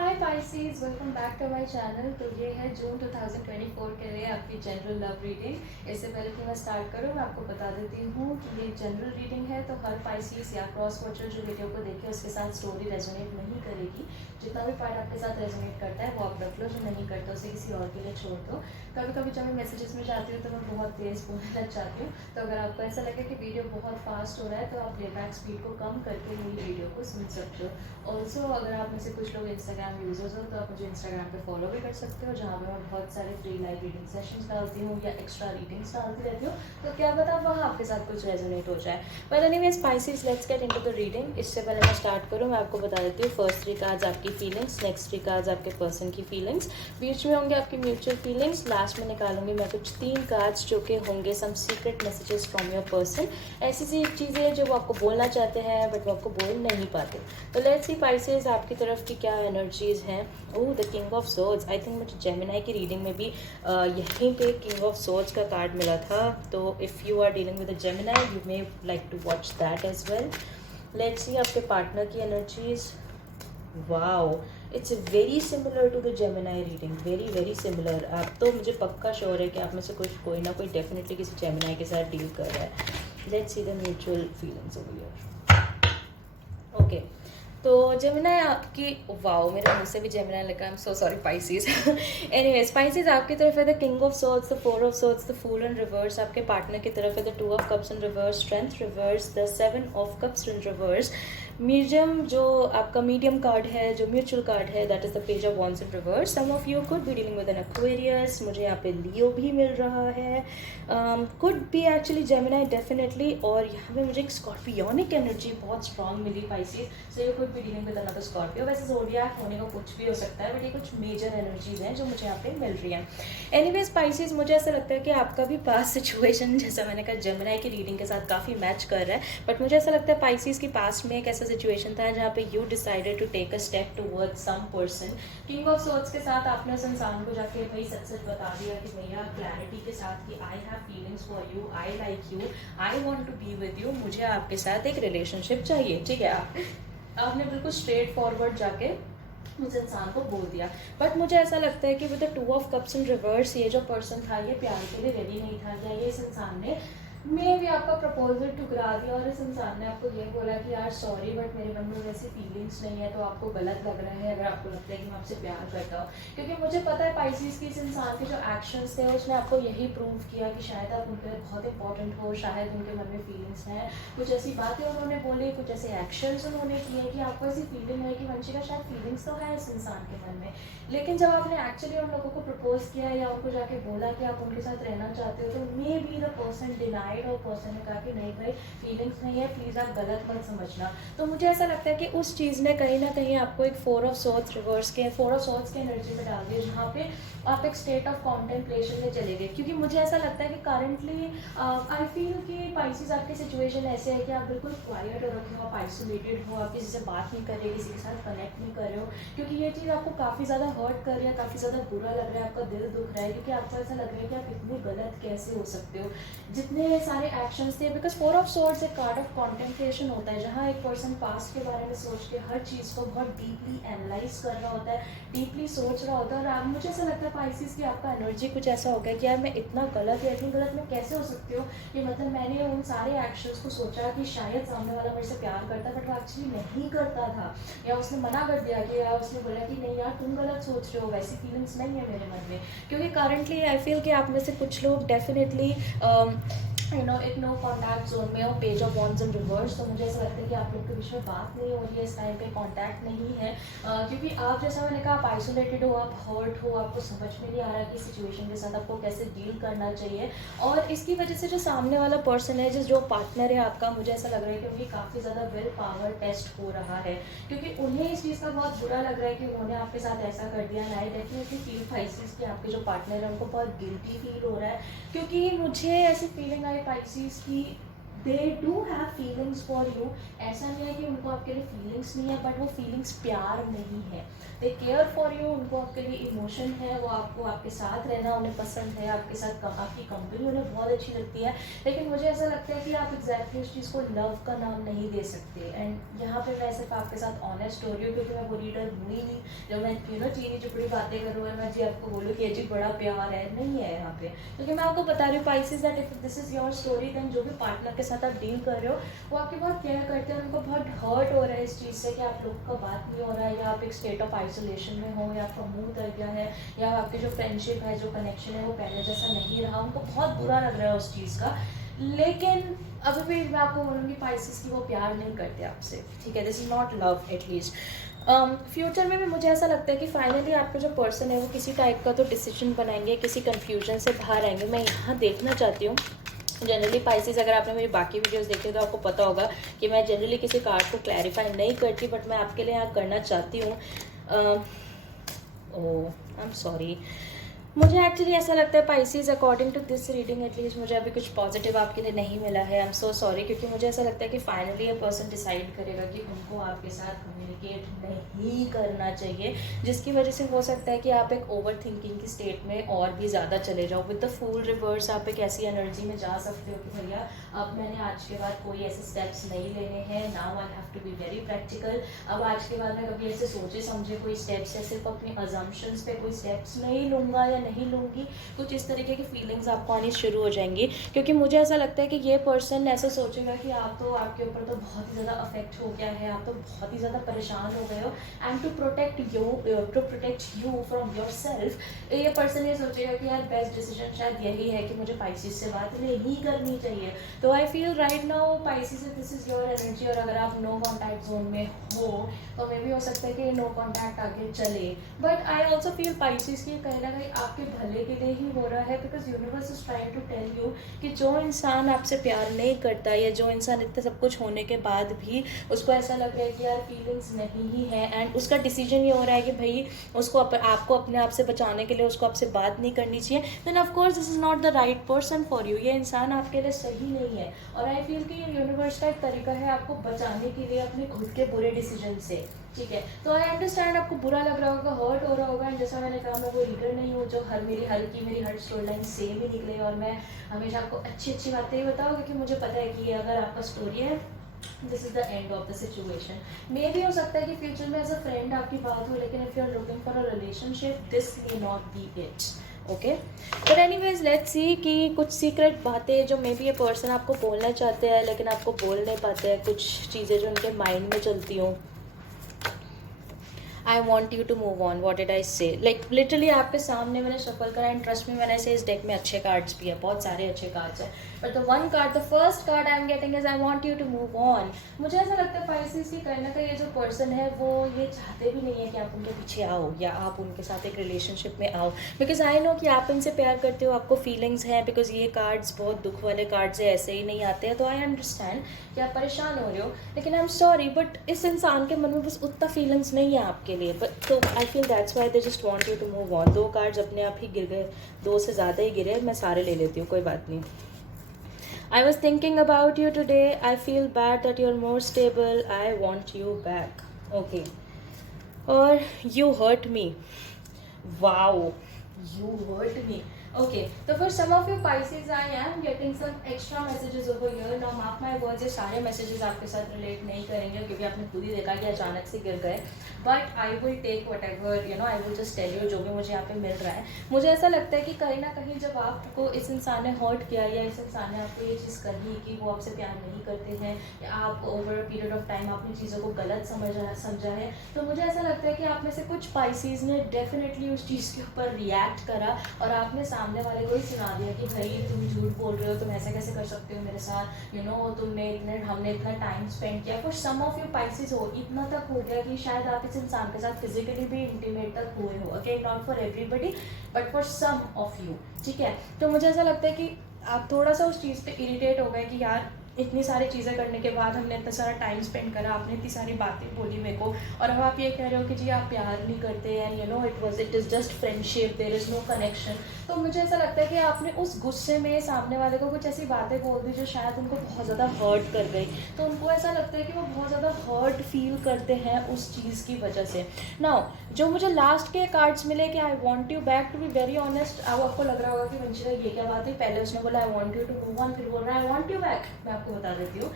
Hi Pisces, welcome back to my channel. तो ये है जून 2024 के लिए आपकी जनरल लव रीडिंग। इससे पहले कि मैं स्टार्ट करूँ, मैं आपको बता देती हूँ कि ये जनरल रीडिंग है, तो हर पाइसीज या क्रॉस वॉचर जो वीडियो को देखे उसके साथ स्टोरी रेजोनेट नहीं करेगी। जितना भी पार्ट आपके साथ रेजोनेट करता है वो आप रख लो, जो नहीं करता उसे किसी और के लिए छोड़ दो। कभी कभी जब मैं मैसेजेस में जाती हूँ तो मैं बहुत तेज़ बोलने लग जाती हूँ, तो अगर आपको ऐसा लगे कि वीडियो बहुत फास्ट हो रहा है तो आप प्लेबैक स्पीड को कम करके मेरी वीडियो को सुन सकते हो। ऑल्सो अगर आप में से कुछ लोग इंस्टाग्राम यूजर्स हो तो आप मुझे इंस्टाग्राम पे फॉलो भी कर सकते हो, जहाँ पे मैं बहुत सारे फ्री लाइव रीडिंग सेशंस डालती हूँ या एक्स्ट्रा रीडिंग्स डालती रहती हूँ। तो क्या पता वहाँ आपके साथ कुछ रेजोनेट हो जाए। But anyways species, let's get into the reading. इससे पहले मैं स्टार्ट करूँ, मैं आपको बता देती हूँ फर्स्ट 3 कार्ड्स आपकी फीलिंग्स, नेक्स्ट 3 कार्ड्स आपके पर्सन की फीलिंग्स, बीच में होंगे आपकी म्यूचुअल फीलिंग्स, लास्ट में निकालूंगी मैं कुछ 3 कार्ड्स जो कि होंगे some secret messages from your person. ऐसी सी चीज़ें जो वो आपको बोलना चाहते हैं बट वो आपको बोल नहीं पाते। तो लेट्स सी पाइसेस, आपकी तरफ की क्या एनर्जीज हैं। Oh, the king of swords. I think मुझे जेमिनाई की रीडिंग में भी यहीं पे किंग ऑफ सोर्ड्स का कार्ड मिला था। तो if you are dealing with a Gemini you may like to watch that as well. Let's see आपके पार्टनर की energies. Wow, it's very similar to the Gemini reading, very very similar. आप तो मुझे पक्का sure है कि आप में से कुछ कोई ना कोई डेफिनेटली किसी जेमिनाई के साथ डील कर रहा है। Let's see the mutual feelings over here. Okay, तो जेमिनाई आपकी, वाओ मेरे मुंह से भी जेमिनाई लगा, I am so sorry Pisces. Anyway Pisces, आपकी तरफ है the king of swords, the 4 of swords, the fool in reverse. आपके पार्टनर की तरफ है the 2 of cups in reverse, strength reverse, the 7 of cups in reverse. Medium जो आपका medium card है, जो म्यूचुअल कार्ड है, that is the page of wands in reverse. Some of you could be dealing with an Aquarius, मुझे यहाँ पे Leo भी मिल रहा है, could be actually Gemini definitely. और यहाँ पे मुझे एक स्कॉर्पियोनिक एनर्जी बहुत स्ट्रॉन्ग मिली Pisces, so you could be dealing with another Scorpio. वैसे ज़ोडिएक होने को कुछ भी हो सकता है, बट ये कुछ मेजर एनर्जीज हैं जो मुझे यहाँ पे मिल रही हैं। एनीवेज पाइसीज, मुझे ऐसा लगता है कि आपका भी पास्ट सिचुएशन, जैसा मैंने कहा, जेमिनाई की रीडिंग के साथ काफ़ी मैच कर रहा है। बट मुझे ऐसा लगता है पाइसीज की पास्ट में एक ऐसा सिचुएशन था जहाँ पे you decided to take a step toward some person. King of swords के साथ आपने उस इंसान को जाके भाई सच सच बता दिया कि भैया क्लैरिटी के साथ कि I have feelings for you, I like you, I want to be with you, मुझे आपके साथ एक रिलेशनशिप चाहिए, ठीक है। आपने बिल्कुल स्ट्रेट फॉरवर्ड जाके उस इंसान को बोल दिया। बट मुझे ऐसा लगता है कि with the 2 of cups in reverse, ये जो पर्सन था ये प्यार के लिए रेडी नहीं था, या ये इस इंसान ने मे भी आपका प्रपोजल ठुकरा दिया और इस इंसान ने आपको ये बोला कि यार सॉरी बट मेरे मन में वैसी फीलिंग्स नहीं है, तो आपको गलत लग रहा है अगर आपको लगता है कि मैं आपसे प्यार करता हूँ। क्योंकि मुझे पता है पाइसीज की इस इंसान के जो एक्शंस थे उसने आपको यही प्रूव किया कि शायद आप उनके लिए बहुत इंपॉर्टेंट हो, शायद उनके मन में फीलिंग्स हैं। कुछ ऐसी बातें उन्होंने बोली, कुछ ऐसे एक्शंस उन्होंने किए कि आपको ऐसी फीलिंग है कि वंशिका शायद फीलिंग्स तो है इस इंसान के मन में। लेकिन जब आपने एक्चुअली उन लोगों को प्रपोज किया या उनको जाके बोला कि आप उनके साथ रहना चाहते हो, तो may be the person denied और पर्सन ने कहा कि नहीं भाई फीलिंग्स नहीं है, प्लीज़ आप गलत मत समझना। तो मुझे ऐसा लगता है कि उस चीज़ ने कहीं ना कहीं आपको एक 4 ऑफ सोर्ड्स रिवर्स के, 4 ऑफ सोर्ड्स की एनर्जी में डाल दिया, जहाँ पे आप एक स्टेट ऑफ कॉन्टेम्पलेशन में चले गए। क्योंकि मुझे ऐसा लगता है कि करंटली आई फील कि पाइसीज आपकी सिचुएशन ऐसे है कि आप बिल्कुल क्वाइट हो रखे हो, आप आइसोलेटेड हो, आप किसी से बात नहीं कर रहे, किसी के साथ कनेक्ट नहीं कर रहे हो, क्योंकि ये चीज़ आपको काफ़ी ज़्यादा हर्ट कर रही है, काफ़ी ज़्यादा बुरा लग रहा है, आपका दिल दुख रहा है, क्योंकि आपको ऐसा लग रहा है कि आप इतने गलत कैसे हो सकते हो। जितने सारे एक्शंस थे, बिकॉज 4 ऑफ सोर्ड्स एक कार्ड ऑफ कॉन्टेम्पलेशन होता है, जहाँ एक पर्सन पास्ट के बारे में सोच के हर चीज़ को बहुत डीपली एनालाइज कर रहा होता है, डीपली सोच रहा होता है। और आप, मुझे ऐसा लगता है पाइसीज की आपका एनर्जी कुछ ऐसा हो गया कि यार मैं इतना गलत या इतनी गलत मैं कैसे हो सकती हूँ, कि मतलब मैंने उन सारे एक्शंस को सोचा कि शायद सामने वाला मेरे से प्यार करता, बट वो एक्चुअली नहीं करता था, या उसने मना कर दिया कि, या उसने बोला कि नहीं यार तुम गलत सोच रहे हो, वैसी फीलिंग्स नहीं है मेरे मन में। क्योंकि करंटली आई फील कि आप में से कुछ लोग डेफिनेटली एक नो कॉन्टैक्ट जोन में हो, page of wands in reverse. तो मुझे ऐसा लगता है कि आप लोग के बीच में बात नहीं हो रही है, इस टाइम पे कॉन्टैक्ट नहीं है, क्योंकि आप, जैसा मैंने कहा, आप आइसोलेटेड हो, आप हर्ट हो, आपको समझ में नहीं आ रहा कि सिचुएशन के साथ आपको कैसे डील करना चाहिए। और इसकी वजह से जो सामने वाला पर्सन है, जो पार्टनर है आपका, मुझे ऐसा लग रहा है कि उनकी काफ़ी ज़्यादा विल पावर टेस्ट हो रहा है, क्योंकि उन्हें इस चीज़ का बहुत बुरा लग रहा है कि उन्होंने आपके साथ ऐसा कर दिया। And I definitely feel Pisces कि आपके जो पार्टनर है उनको बहुत गिल्टी फील हो रहा है, क्योंकि मुझे ऐसी फीलिंग आई पाइसीज की they do have feelings for you. ऐसा नहीं है कि उनको आपके लिए फीलिंग्स नहीं है, बट वो फीलिंग्स प्यार नहीं है। दे केयर फॉर यू, उनको आपके लिए इमोशन है, वो आपको आपके साथ रहना उन्हें पसंद है, आपके साथ आपकी कंपनी उन्हें बहुत अच्छी लगती है। लेकिन मुझे ऐसा लगता है कि आप एग्जैक्टली उस चीज़ को लव का नाम नहीं दे सकते। एंड यहाँ पे मैं सिर्फ आपके साथ ऑनेस्ट हो रही हूँ, क्योंकि मैं वो रीडर हूँ ही नहीं जब मैं चीनी चुपड़ी बातें करूँ और मैं जी आपको बोलूँ कि जी बड़ा प्यार है, नहीं है यहाँ पे। क्योंकि मैं आपको बता रही हूँ Pisces that if this is your story, then जो भी पार्टनर के साथ आप डील कर रहे हो वो आपकी बहुत केयर करते हैं, उनको बहुत हर्ट हो रहा है इस चीज़ से कि आप लोगों का बात नहीं हो रहा है, या आप एक स्टेट ऑफ आइसोलेशन में हो, या आपका मुंह उतर गया है, या आपकी जो फ्रेंडशिप है, जो कनेक्शन है वो पहले जैसा नहीं रहा, उनको बहुत बुरा लग रहा है उस चीज़ का। लेकिन अभी भी मैं आपको बोलूँगी पाइसेस की वो प्यार नहीं करते आपसे, ठीक है, this is not love at least. Future में भी मुझे ऐसा लगता है कि फाइनली आपका जो पर्सन है वो किसी टाइप का तो डिसीजन बनाएंगे, किसी कन्फ्यूजन से बाहर आएंगे। मैं यहाँ देखना चाहती हूँ जनरली पाइसेस, अगर आपने मेरी बाकी वीडियोस देखे तो आपको पता होगा कि मैं जनरली किसी कार्ड को क्लैरिफाई नहीं करती, बट मैं आपके लिए यहाँ करना चाहती हूँ। ओह आई एम सॉरी, मुझे एक्चुअली ऐसा लगता है Pisces according to this reading at least मुझे अभी कुछ पॉजिटिव आपके लिए नहीं मिला है। आई एम सो सॉरी, क्योंकि मुझे ऐसा लगता है कि फाइनली ये पर्सन डिसाइड करेगा कि उनको आपके साथ कम्युनिकेट नहीं करना चाहिए, जिसकी वजह से हो सकता है कि आप एक ओवर थिंकिंग की स्टेट में और भी ज़्यादा चले जाओ। विद द फूल रिवर्स आप एक ऐसी एनर्जी में जा सकते हो कि भैया अब मैंने आज के बाद कोई ऐसे स्टेप्स नहीं लेने हैं, now I have to be very practical. अब आज के बाद मैं कभी ऐसे सोचे समझे कोई स्टेप्स या सिर्फ अपनी अजम्पशंस पे कोई स्टेप्स नहीं लूँगा या नहीं लूँगी, कुछ इस तरीके की फीलिंग्स आपको आनी शुरू हो जाएंगी। क्योंकि मुझे ऐसा लगता है कि ये पर्सन ऐसा सोचेगा कि आप तो आपके ऊपर तो बहुत ही ज़्यादा अफेक्ट हो गया है, आप तो बहुत ही ज़्यादा परेशान हो गए हो, and to protect you from yourself ये पर्सन ये सोचेगा कि यार बेस्ट डिसीजन शायद यही है कि मुझे पाइसेस से बात नहीं करनी चाहिए। तो I feel right now Pisces this is your energy, और अगर आप नो कॉन्टैक्ट जोन में हो तो मे भी हो सकता है कि नो कॉन्टैक्ट आगे चले। But I also feel Pisces की कहीं ना कहीं आपके भले के लिए ही हो रहा है, because universe is trying to tell you कि जो इंसान आपसे प्यार नहीं करता, या जो इंसान इतना सब कुछ होने के बाद भी उसको ऐसा लग रहा है कि यार फीलिंग्स नहीं ही है, एंड उसका डिसीजन ये हो रहा है कि भाई उसको आपको अपने आप से बचाने के लिए उसको आपसे बात नहीं करनी चाहिए, then of course this is not the right person for you. ये इंसान आपके लिए सही नहीं है। और आई फील कि ये यूनिवर्स का एक तरीका है आपको बचाने के लिए अपने खुद के बुरे डिसीजन से, ठीक है। तो आई अंडरस्टैंड आपको बुरा लग रहा होगा, हर्ट हो रहा होगा, एंड जैसा मैंने कहा मैं वो रीडर नहीं हूँ जो मेरी हर स्टोरी लाइन सेम ही निकले, और मैं हमेशा आपको अच्छी अच्छी बातें ही बताऊँ, क्योंकि मुझे पता है कि ये अगर आपका स्टोरी है this is the end of the situation. मे भी हो सकता है कि फ्यूचर में एज अ फ्रेंड आपकी बात हो, लेकिन if you are looking for a relationship this may not be it. Okay, but anyways let's see कि कुछ सीक्रेट बातें जो मे बी ये पर्सन आपको बोलना चाहते हैं लेकिन आपको बोल नहीं पाते हैं, कुछ चीज़ें जो उनके माइंड में चलती हों। I want you to move on, what did I say, like literally आपके सामने मैंने शफल करा, एंड ट्रस्ट मी मैंने से इस डेक में अच्छे कार्ड्स भी है, बहुत सारे अच्छे कार्ड्स हैं, but the one card, the first card I am getting is I want you to move on. मुझे ऐसा लगता है पाइसेस की कहीं ना कहीं ये जो पर्सन है वो ये चाहते भी नहीं है कि आप उनके पीछे आओ या आप उनके साथ एक रिलेशनशिप में आओ, बिकॉज आई नो कि आप इनसे प्यार करते हो, आपको फीलिंग्स हैं, बिकॉज ये कार्ड्स बहुत दुख वाले कार्ड्स है, ऐसे ही नहीं आते हैं। तो आई अंडरस्टैंड कि आप परेशान हो रहे हो, लेकिन आई एम सॉरी बट इस इंसान के मन में बस उतना फीलिंग्स नहीं है आपके लिए, बट तो I feel that's why they just want you to move on. 2 cards अपने आप ही गिर गए, 2 से ज़्यादा ही गिरे, मैं सारे ले लेती हूँ, कोई बात नहीं। I was thinking about you today. I feel bad that you're more stable. I want you back. Okay. Or you hurt me. Wow. You hurt me. Okay. So for some of you Pisces, I am getting some extra messages over here. Now mark my words, ये सारे messages आपके साथ relate नहीं करेंगे क्योंकि आपने खुद ही देखा कि अचानक से गिर गए. But I will take whatever, I will just tell you जो भी मुझे यहाँ पे मिल रहा है. मुझे ऐसा लगता है कि कहीं ना कहीं जब आपको इस इंसान ने हर्ट किया या इस इंसान ने आपको ये चीज़ कही कि वो आपसे प्यार नहीं करते हैं या आप over a period of time आपने चीज़ों को गलत समझा है, तो मुझे ऐसा लगता है कि आप में से कुछ पाइसेस ने डेफिनेटली उस चीज़ के ऊपर रिएक्ट करा और आपने सामने वाले को ही सुना दिया कि भाई तुम झूठ बोल रहे हो, तुम ऐसा कैसे कर सकते हो मेरे साथ, हमने इतना टाइम स्पेंड किया। For some of you Pisces हो इतना तक हो गया कि शायद आप इस इंसान के साथ फिजिकली भी इंटीमेट तक हुए हो। Again not for everybody but for some of you, ठीक है। तो मुझे ऐसा लगता है कि आप थोड़ा सा उस चीज़ पे इरिटेट हो गए कि यार इतनी सारी चीज़ें करने के बाद हमने इतना सारा टाइम स्पेंड करा, आपने इतनी सारी बातें बोली मेरे को, और अब आप ये कह रहे हो कि जी आप प्यार नहीं करते and it is just friendship, there is no connection. तो मुझे ऐसा लगता है कि आपने उस गुस्से में सामने वाले को कुछ ऐसी बातें बोल दी जो शायद उनको बहुत ज़्यादा हर्ट कर गई, तो उनको ऐसा लगता है कि वो बहुत ज़्यादा हर्ट फील करते हैं उस चीज़ की वजह से। नाउ जो मुझे लास्ट के कार्ड्स मिले कि I want you back, to be very honest, अब आपको लग रहा होगा कि वंशिका ये क्या बात है, पहले उसने बोला I want you to move on, फिर बोल रहा है आई वॉन्ट यू बैक। मैं आपको बता देती हूँ,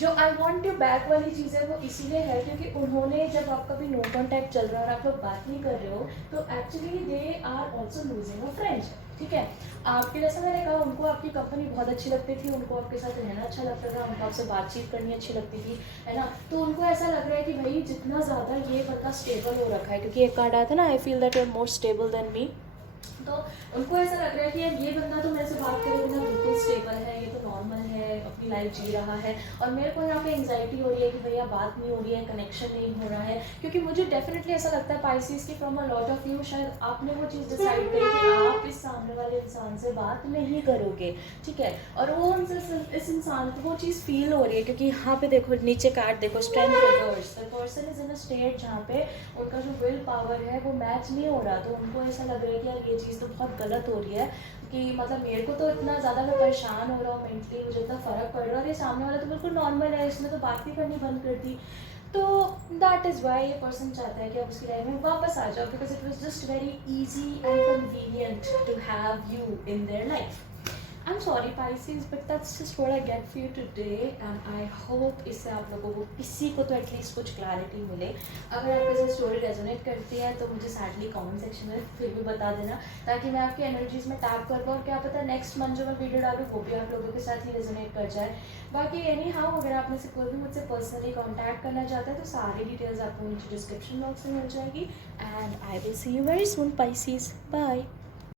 जो आई वॉन्ट यू बैक वाली चीज़ है वो इसीलिए है क्योंकि उन्होंने, जब आपका भी नो कॉन्टैक्ट चल रहा है और आप लोग बात नहीं कर रहे हो, तो actually they are also losing a friend. ठीक है, आपके जैसा मैंने कहा, उनको आपकी कंपनी बहुत अच्छी लगती थी, उनको आपके साथ रहना अच्छा लगता था, उनको आपसे बातचीत करनी अच्छी लगती थी, है ना। तो उनको ऐसा लग रहा है कि भाई जितना ज़्यादा ये बंदा स्टेबल हो रखा है, क्योंकि एक कार्ड आया था ना, I feel that you are more stable than me, तो उनको ऐसा लग रहा है कि यार ये बंदा तो मेरे से बात करे बिना बिल्कुल स्टेबल है, ये तो नॉर्मल है, अपनी लाइफ जी रहा है, और मेरे को यहाँ पे एंग्जाइटी हो रही है कि भैया बात नहीं हो रही है, कनेक्शन नहीं हो रहा है। क्योंकि मुझे डेफिनेटली ऐसा लगता है पाइसिस की from a lot of you, शायद आपने वो चीज़ डिसाइड करी कि आप इस सामने वाले इंसान से बात नहीं करोगे, ठीक है, और वो उनसे इस इंसान को वो चीज़ फील हो रही है, क्योंकि यहाँ पे देखो नीचे कार्ड देखो, strength reverse, the person is in a state जहाँ पे उनका जो विल पावर है वो मैच नहीं हो रहा, तो उनको ऐसा लग रहा है कि यार ये चीज़ तो बहुत गलत हो रही है, कि मतलब मेरे को तो इतना ज़्यादा मैं परेशान हो रहा हूँ मेंटली, मुझे इतना फ़र्क पड़ रहा है, और ये सामने वाला तो बिल्कुल नॉर्मल है, इसने तो बात ही करनी बंद कर दी। तो दैट इज़ वाई ये पर्सन चाहता है कि आप उसकी लाइफ में वापस आ जाओ, because it was just very easy and convenient to have you in their life. I'm sorry Pisces, but that's just what I get for you today, and I hope इससे आप लोगों को किसी को तो एटलीस्ट कुछ क्लैरिटी मिले। अगर आपके साथ स्टोरी रेजोनेट करती है तो मुझे सैडली कमेंट सेक्शन में फिर भी बता देना, ताकि मैं आपकी एनर्जीज में टैप कर पाऊँ, और क्या पता नेक्स्ट मंथ जो मैं वीडियो डालूँ वो भी आप लोगों के साथ ही रेजोनेट कर जाए। बाकी एनी हाउ, अगर आप में से कोई भी मुझसे पर्सनली कॉन्टैक्ट करना चाहता है तो सारी डिटेल्स आपको नीचे डिस्क्रिप्शन बॉक्स में मिल जाएगी, and I will see you very soon Pisces, bye.